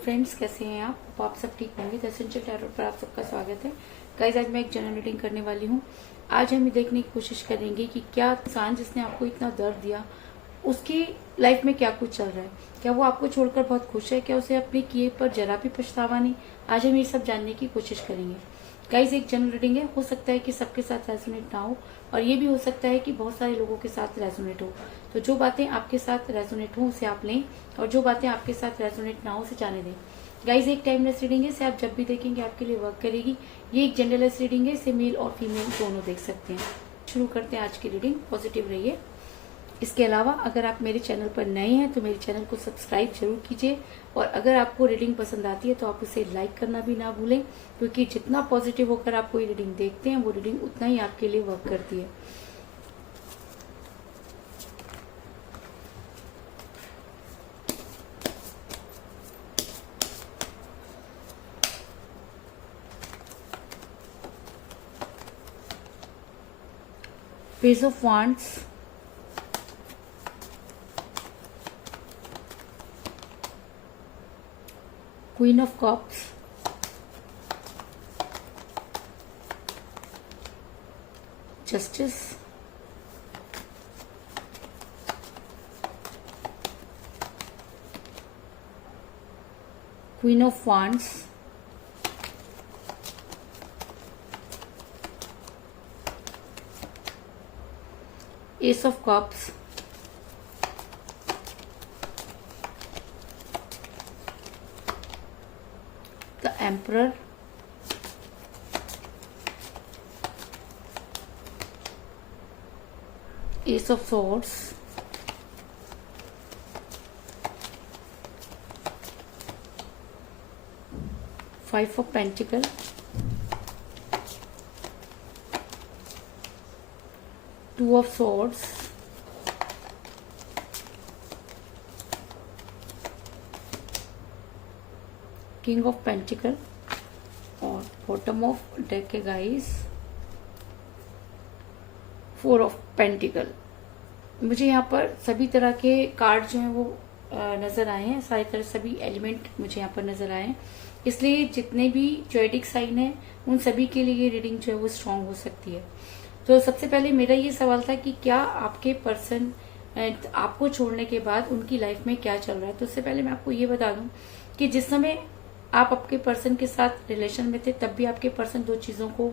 Friends, कैसे हैं आप सब ठीक होंगे। द एसेंशियल टैरो पर आप सबका स्वागत है। गाइस, आज मैं एक जनरल रीडिंग करने वाली हूँ। आज हम ये देखने की कोशिश करेंगे कि क्या इंसान जिसने आपको इतना दर्द दिया उसकी लाइफ में क्या कुछ चल रहा है। क्या वो आपको छोड़कर बहुत खुश है, क्या उसे अपने किए पर जरा भी पछतावा नहीं। आज हम ये सब जानने की कोशिश करेंगे। गाइस, एक जनरल रीडिंग है, हो सकता है कि सबके साथ रेजोनेट ना हो और ये भी हो सकता है कि बहुत सारे लोगों के साथ रेजोनेट हो। तो जो बातें आपके साथ रेजोनेट हो उसे आप लें और जो बातें आपके साथ रेजोनेट ना हो उसे जाने दें। गाइस, एक टाइमलेस रीडिंग है, इसे आप जब भी देखेंगे आपके लिए वर्क करेगी। ये एक जेंडरलेस रीडिंग है, इसे मेल और फीमेल दोनों देख सकते हैं। शुरू करते हैं आज की रीडिंग। पॉजिटिव रहिए। इसके अलावा अगर आप मेरे चैनल पर नए हैं तो मेरे चैनल को सब्सक्राइब जरूर कीजिए और अगर आपको रीडिंग पसंद आती है तो आप उसे लाइक करना भी ना भूलें, क्योंकि जितना पॉजिटिव होकर आप कोई रीडिंग देखते हैं वो रीडिंग उतना ही आपके लिए वर्क करती है। Page of wands, queen of cups, justice, queen of wands, S of cups, the emperor, S of swords, five of pentacle, two of swords, king of pentacle और बॉटम ऑफ डेक है guys, four of pentacle. मुझे यहाँ पर सभी तरह के card जो हैं वो नजर आए हैं, सारी तरह सभी एलिमेंट मुझे यहाँ पर नजर आए हैं, इसलिए जितने भी ज्योडिक साइन है उन सभी के लिए ये रीडिंग जो है वो स्ट्रांग हो सकती है। तो सबसे पहले मेरा ये सवाल था कि क्या आपके पर्सन आपको छोड़ने के बाद उनकी लाइफ में क्या चल रहा है। तो उससे पहले मैं आपको ये बता दूं कि जिस समय आप आपके पर्सन के साथ रिलेशन में थे तब भी आपके पर्सन दो चीजों को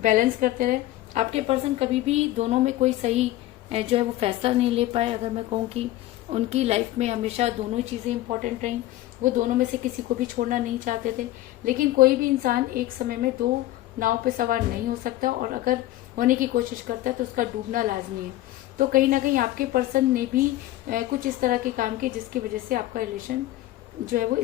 बैलेंस करते रहे। आपके पर्सन कभी भी दोनों में कोई सही जो है वो फैसला नहीं ले पाए। अगर मैं कहूँ कि उनकी लाइफ में हमेशा दोनों चीजें इंपॉर्टेंट रहीं, वो दोनों में से किसी को भी छोड़ना नहीं चाहते थे। लेकिन कोई भी इंसान एक समय में दो नाव पे सवार नहीं हो सकता और अगर होने की कोशिश करता है तो उसका डूबना लाजमी है। तो कहीं ना कहीं आपके पर्सन ने भी कुछ इस तरह के काम किए जिसकी वजह से आपका रिलेशन जो है वो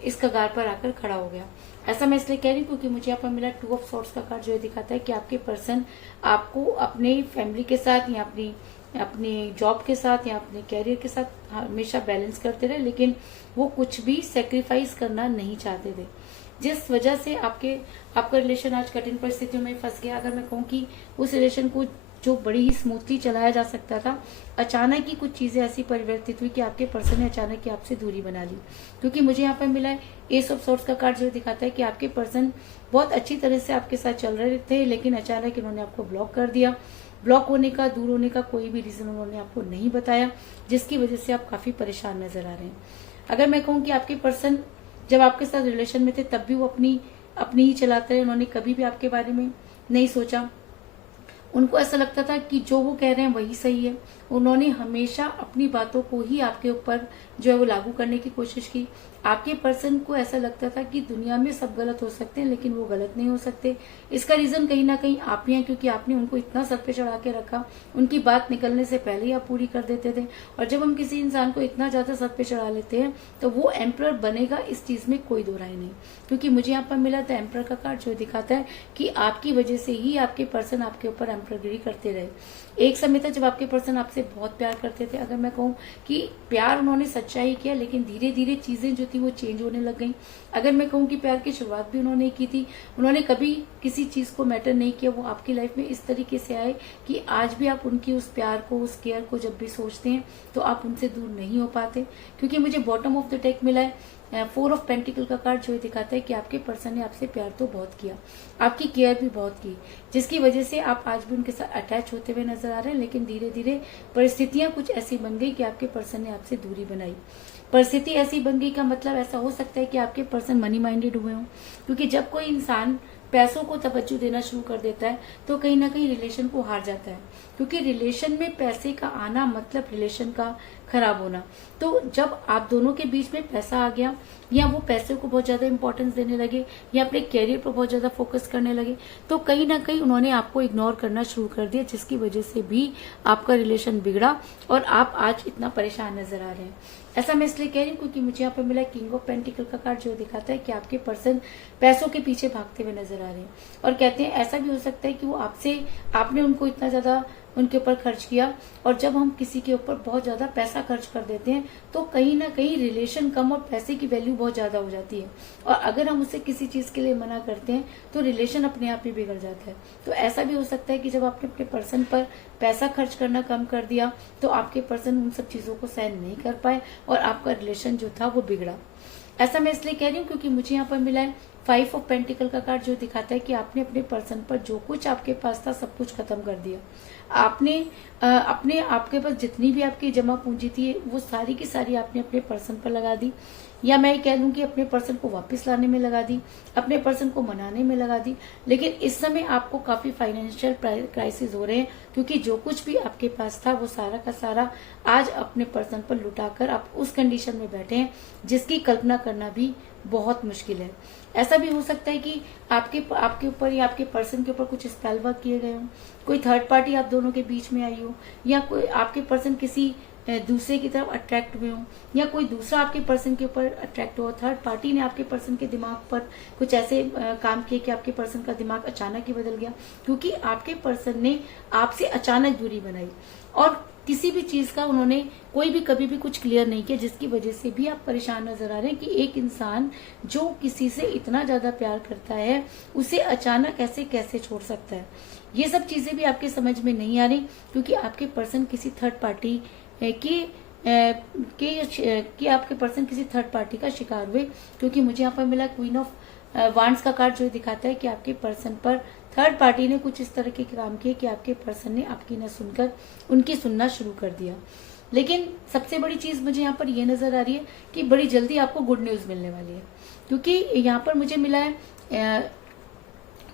इस कगार पर आकर खड़ा हो गया। ऐसा मैं इसलिए कह रही हूँ क्योंकि मुझे यहाँ पर मिला टू ऑफ सॉर्ड्स का कार्ड, जो दिखाता है कि आपके पर्सन आपको अपने फैमिली के साथ या अपनी जॉब के साथ या अपने कैरियर के साथ हमेशा बैलेंस करते रहे, लेकिन वो कुछ भी सेक्रीफाइस करना नहीं चाहते थे, जिस वजह से आपका रिलेशन आज कठिन परिस्थितियों में फंस गया। अगर मैं कहूँ कि उस रिलेशन को जो बड़ी ही स्मूथली चलाया जा सकता था, अचानक ही कुछ चीजें ऐसी परिवर्तित हुई कि आपके पर्सन ने अचानक ही आपसे दूरी बना ली। क्योंकि मुझे यहाँ पर मिला है एस ऑफ सॉर्ड्स का कार्ड, जो दिखाता है कि आपके पर्सन बहुत अच्छी तरह से आपके साथ चल रहे थे, लेकिन अचानक इन्होंने आपको ब्लॉक कर दिया। ब्लॉक होने का, दूर होने का कोई भी रीजन उन्होंने आपको नहीं बताया, जिसकी वजह से आप काफी परेशान नजर आ रहे हैं। अगर मैं कहूँ कि आपके पर्सन जब आपके साथ रिलेशन में थे तब भी वो अपनी ही चलाते रहे, उन्होंने कभी भी आपके बारे में नहीं सोचा। उनको ऐसा लगता था कि जो वो कह रहे हैं वही सही है। उन्होंने हमेशा अपनी बातों को ही आपके ऊपर जो है वो लागू करने की कोशिश की। आपके पर्सन को ऐसा लगता था कि दुनिया में सब गलत हो सकते हैं लेकिन वो गलत नहीं हो सकते। इसका रीजन कहीं ना कहीं आप ही हैं, क्योंकि आपने उनको इतना सर पे चढ़ा के रखा, उनकी बात निकलने से पहले ही आप पूरी कर देते थे। और जब हम किसी इंसान को इतना ज्यादा सर पे चढ़ा लेते हैं तो वो एम्परर बनेगा, इस चीज में कोई दो राय नहीं। क्योंकि मुझे यहाँ पर मिला था एम्परर का कार्ड, जो दिखाता है कि आपकी वजह से ही आपके पर्सन आपके ऊपर एम्पररगिरी करते रहे। एक समय था जब आपके पर्सन आपसे आपसे बहुत प्यार करते थे। अगर मैं कहूँ कि प्यार उन्होंने सच्चा ही किया, लेकिन धीरे धीरे चीजें जो थी वो चेंज होने लग गई। अगर मैं कहूँ कि प्यार की शुरुआत भी उन्होंने की थी, उन्होंने कभी किसी चीज को मैटर नहीं किया, वो आपकी लाइफ में इस तरीके से आए कि आज भी आप उनकी उस प्यार को, उस केयर को जब भी सोचते हैं तो आप उनसे दूर नहीं हो पाते। क्योंकि मुझे बॉटम ऑफ द डेक मिला है 4 ऑफ पेंटिकल का कार्ड, जो दिखाता है कि आपके पर्सन ने आपसे प्यार तो बहुत किया, आपकी केयर भी बहुत की, जिसकी वजह से आप आज भी उनके साथ अटैच होते हुए नजर आ रहे हैं। लेकिन धीरे धीरे परिस्थितियां कुछ ऐसी बन गई कि आपके पर्सन ने आपसे दूरी बनाई। परिस्थिति ऐसी बन गई का मतलब ऐसा हो सकता है कि आपके पर्सन मनी माइंडेड हुए हों, क्योंकि जब कोई इंसान पैसों को तवज्जो देना शुरू कर देता है तो कहीं ना कहीं रिलेशन को हार जाता है। क्योंकि रिलेशन में पैसे का आना मतलब रिलेशन का खराब होना। तो जब आप दोनों के बीच में पैसा आ गया, या वो पैसे को बहुत ज्यादा इंपॉर्टेंस देने लगे, या अपने कैरियर पर बहुत ज्यादा फोकस करने लगे, तो कहीं ना कहीं उन्होंने आपको इग्नोर करना शुरू कर दिया, जिसकी वजह से भी आपका रिलेशन बिगड़ा और आप आज इतना परेशान नजर आ रहे हैं। ऐसा मैं इसलिए कह रही हूँ क्योंकि मुझे यहाँ पर मिला किंग ऑफ पेंटिकल का कार्ड, जो दिखाता है कि आपके पर्सन पैसों के पीछे भागते हुए नजर आ रहे हैं। और कहते हैं ऐसा भी हो सकता है कि वो आपने उनको इतना ज्यादा उनके ऊपर खर्च किया, और जब हम किसी के ऊपर बहुत ज्यादा पैसा खर्च कर देते हैं तो कहीं ना कहीं रिलेशन कम और पैसे की वैल्यू बहुत ज्यादा हो जाती है। और अगर हम उसे किसी चीज के लिए मना करते हैं तो रिलेशन अपने आप ही बिगड़ जाता है। तो ऐसा भी हो सकता है कि जब आपने अपने पर्सन पर पैसा खर्च करना कम कर दिया तो आपके पर्सन उन सब चीजों को सहन नहीं कर पाए और आपका रिलेशन जो था वो बिगड़ा। ऐसा मैं इसलिए कह रही हूँ क्योंकि मुझे यहाँ पर मिला है 5 ऑफ पेंटिकल का कार्ड, जो दिखाता है कि आपने अपने पर्सन पर जो कुछ आपके पास था सब कुछ खत्म कर दिया। आपके पास जितनी भी आपकी जमा पूंजी थी वो सारी की सारी आपने अपने पर्सन पर लगा दी, या मैं ये कह लूं कि अपने पर्सन को वापस लाने में लगा दी, अपने पर्सन को मनाने में लगा दी। लेकिन इस समय आपको काफी फाइनेंशियल क्राइसिस हो रहे हैं, क्योंकि जो कुछ भी आपके पास था वो सारा का सारा आज अपने पर्सन पर लुटाकर आप उस कंडीशन में बैठे हैं जिसकी कल्पना करना भी बहुत मुश्किल है। ऐसा भी हो सकता है कि आपके ऊपर या आपके पर्सन के ऊपर कुछ स्पेल वर्क किए गए हों, कोई थर्ड पार्टी आप दोनों के बीच में आई हो, या कोई आपके पर्सन किसी दूसरे की तरफ अट्रैक्ट हुए हो, या कोई दूसरा आपके पर्सन के ऊपर अट्रैक्ट हो। थर्ड पार्टी ने आपके पर्सन के दिमाग पर कुछ ऐसे काम किए कि आपके पर्सन का दिमाग अचानक ही बदल गया, क्योंकि आपके पर्सन ने आपसे अचानक दूरी बनाई और किसी भी चीज का उन्होंने कोई भी कभी भी कुछ क्लियर नहीं किया, जिसकी वजह से भी आप परेशान नजर आ रहे हैं कि एक इंसान जो किसी से इतना ज्यादा प्यार करता है उसे अचानक ऐसे कैसे छोड़ सकता है। ये सब चीजें भी आपके समझ में नहीं आ रही, क्योंकि आपके पर्सन किसी थर्ड पार्टी कि आपके पर्सन किसी थर्ड पार्टी का शिकार हुए। क्योंकि मुझे यहाँ पर मिला क्वीन ऑफ वांड्स का कार्ड, जो दिखाता है कि आपके पर्सन पर थर्ड पार्टी ने कुछ इस तरह के काम किए कि आपके पर्सन ने आपकी न सुनकर उनकी सुनना शुरू कर दिया। लेकिन सबसे बड़ी चीज मुझे यहाँ पर यह नजर आ रही है कि बड़ी जल्दी आपको गुड न्यूज मिलने वाली है, क्योंकि यहाँ पर मुझे मिला है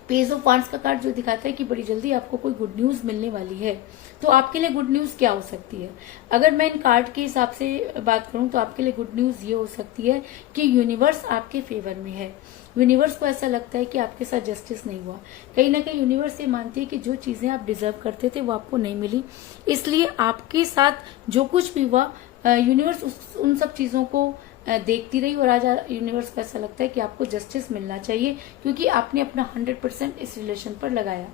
पेज ऑफ वांड्स का कार्ड, जो दिखाता है कि बड़ी जल्दी आपको कोई गुड न्यूज मिलने वाली है। तो आपके लिए गुड न्यूज क्या हो सकती है? अगर मैं इन कार्ड के हिसाब से बात करूं तो आपके लिए गुड न्यूज ये हो सकती है कि यूनिवर्स आपके फेवर में है। यूनिवर्स को ऐसा लगता है कि आपके साथ जस्टिस नहीं हुआ। कहीं ना कहीं यूनिवर्स ये मानती है कि जो चीजें आप डिजर्व करते थे वो आपको नहीं मिली, इसलिए आपके साथ जो कुछ भी हुआ यूनिवर्स उन सब चीजों को देखती रही, और आज यूनिवर्स को ऐसा लगता है कि आपको जस्टिस मिलना चाहिए, क्योंकि आपने अपना 100% इस रिलेशन पर लगाया।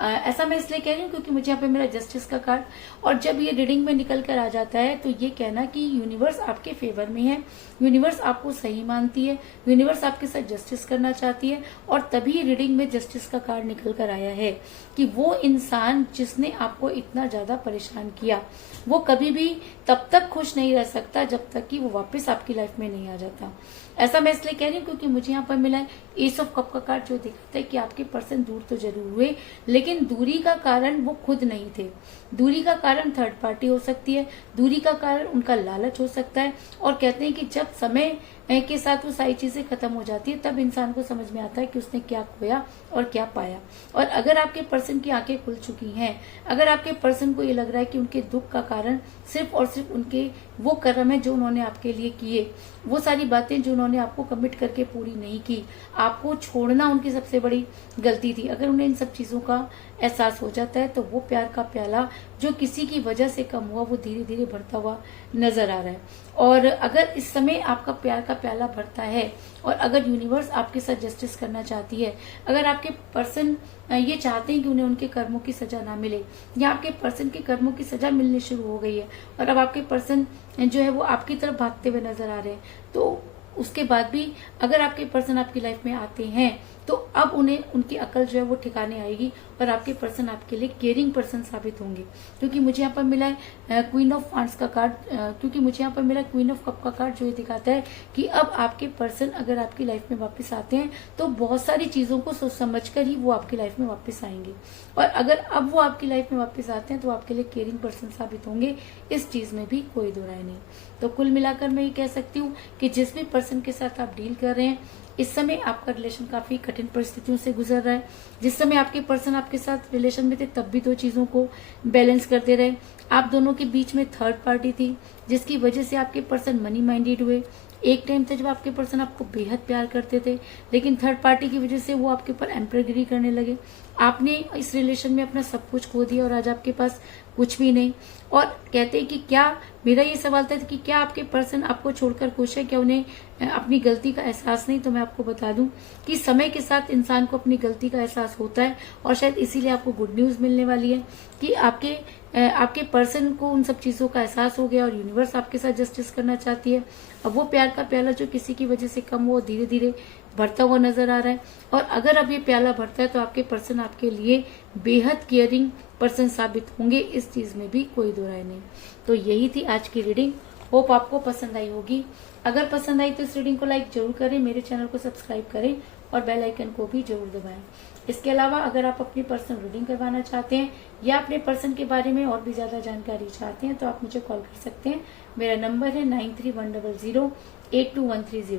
ऐसा मैं इसलिए कह रही हूँ क्योंकि मुझे यहाँ पे मेरा जस्टिस का कार्ड, और जब ये रीडिंग में निकल कर आ जाता है तो ये कहना कि यूनिवर्स आपके फेवर में है, यूनिवर्स आपको सही मानती है, यूनिवर्स आपके साथ जस्टिस करना चाहती है। और तभी रीडिंग में जस्टिस का कार्ड निकल कर आया है कि वो इंसान जिसने आपको इतना ज्यादा परेशान किया वो कभी भी तब तक खुश नहीं रह सकता जब तक कि वो वापस आपकी लाइफ में नहीं आ जाता। ऐसा मैं इसलिए कह रही हूँ क्योंकि मुझे यहाँ पर मिला है एस ऑफ कप का कार्ड, जो दिखाता है कि आपके पर्सन दूर तो जरूर हुए, लेकिन दूरी का कारण वो खुद नहीं थे। दूरी का कारण थर्ड पार्टी हो सकती है, दूरी का कारण उनका लालच हो सकता है। और कहते हैं कि जब समय के साथ वो सारी चीजें खत्म हो जाती है तब इंसान को समझ में आता है कि उसने क्या खोया और क्या पाया। और अगर आपके पर्सन की आंखें खुल चुकी हैं, अगर आपके पर्सन को ये लग रहा है कि उनके दुख का कारण सिर्फ और सिर्फ उनके वो कर्म है जो उन्होंने आपके लिए किए, वो सारी बातें जो उन्होंने आपको कमिट करके पूरी नहीं की, आपको छोड़ना उनकी सबसे बड़ी गलती थी। अगर उन्हें इन सब चीजों का एहसास हो जाता है तो वो प्यार का प्याला जो किसी की वजह से कम हुआ वो धीरे धीरे बढ़ता हुआ नजर आ रहा है। और अगर इस समय आपका प्यार का प्याला भरता है और अगर यूनिवर्स आपके साथ जस्टिस करना चाहती है, अगर आपके पर्सन ये चाहते हैं कि उन्हें उनके कर्मों की सजा ना मिले, या आपके पर्सन के कर्मों की सजा मिलनी शुरू हो गई है और अब आपके पर्सन जो है वो आपकी तरफ भागते हुए नजर आ रहे हैं, तो उसके बाद भी अगर आपके पर्सन आपकी लाइफ में आते हैं तो अब उन्हें उनकी अकल जो है वो ठिकाने आएगी और आपके पर्सन आपके लिए केयरिंग पर्सन साबित होंगे। क्योंकि मुझे यहाँ पर मिला है क्वीन ऑफ वांड्स का कार्ड, क्योंकि मुझे यहाँ पर मिला है क्वीन ऑफ कप का कार्ड, जो ये दिखाता है कि अब आपके पर्सन अगर आपकी लाइफ में वापस आते हैं तो बहुत सारी चीजों को सोच समझ कर ही वो आपकी लाइफ में वापस आएंगे। और अगर अब वो आपकी लाइफ में वापस आते हैं तो आपके लिए केयरिंग पर्सन साबित होंगे, इस चीज में भी कोई दो राय नहीं। तो कुल मिलाकर मैं ये कह सकती हूँ कि जिस भी पर्सन के साथ आप डील कर रहे हैं, इस समय आपका रिलेशन काफी कठिन परिस्थितियों से गुजर रहा है। जिस समय आपके पर्सन आपके साथ रिलेशन में थे तब भी दो चीजों को बैलेंस करते रहे। आप दोनों के बीच में थर्ड पार्टी थी जिसकी वजह से आपके पर्सन मनी माइंडेड हुए। एक टाइम था जब आपके पर्सन आपको बेहद प्यार करते थे, लेकिन थर्ड पार्टी की वजह से वो आपके ऊपर एम्परगिरी करने लगे। आपने इस रिलेशन में अपना सब कुछ खो दिया और आज आपके पास कुछ भी नहीं। और कहते हैं कि क्या, मेरा ये सवाल था कि क्या आपके पर्सन आपको छोड़कर खुश है, क्या उन्हें अपनी गलती का एहसास नहीं? तो मैं आपको बता दूं कि समय के साथ इंसान को अपनी गलती का एहसास होता है और शायद इसीलिए आपको गुड न्यूज मिलने वाली है कि आपके पर्सन को उन सब चीजों का एहसास हो गया और यूनिवर्स आपके साथ जस्टिस करना चाहती है। अब वो प्यार का प्याला जो किसी की वजह से कम हुआ धीरे धीरे बढ़ता हुआ नजर आ रहा है। और अगर अब ये प्याला बढ़ता है तो आपके पर्सन आपके लिए बेहद केयरिंग पर्सन साबित होंगे, इस चीज में भी कोई दो राय नहीं। तो यही थी आज की रीडिंग, होप आपको पसंद आई होगी। अगर पसंद आई तो इस रीडिंग को लाइक जरूर करें, मेरे चैनल को सब्सक्राइब करें और बेल आइकन को भी जरूर दबाएं। इसके अलावा अगर आप अपनी पर्सनल रीडिंग करवाना चाहते हैं या अपने पर्सन के बारे में और भी ज्यादा जानकारी चाहते हैं तो आप मुझे कॉल कर सकते हैं। मेरा नंबर है 9310082130।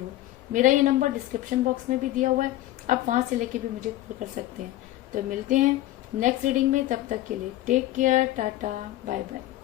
मेरा ये नंबर डिस्क्रिप्शन बॉक्स में भी दिया हुआ है, आप वहां से लेके भी मुझे कॉल कर सकते हैं। तो मिलते हैं नेक्स्ट रीडिंग में, तब तक के लिए take care, tata, bye bye.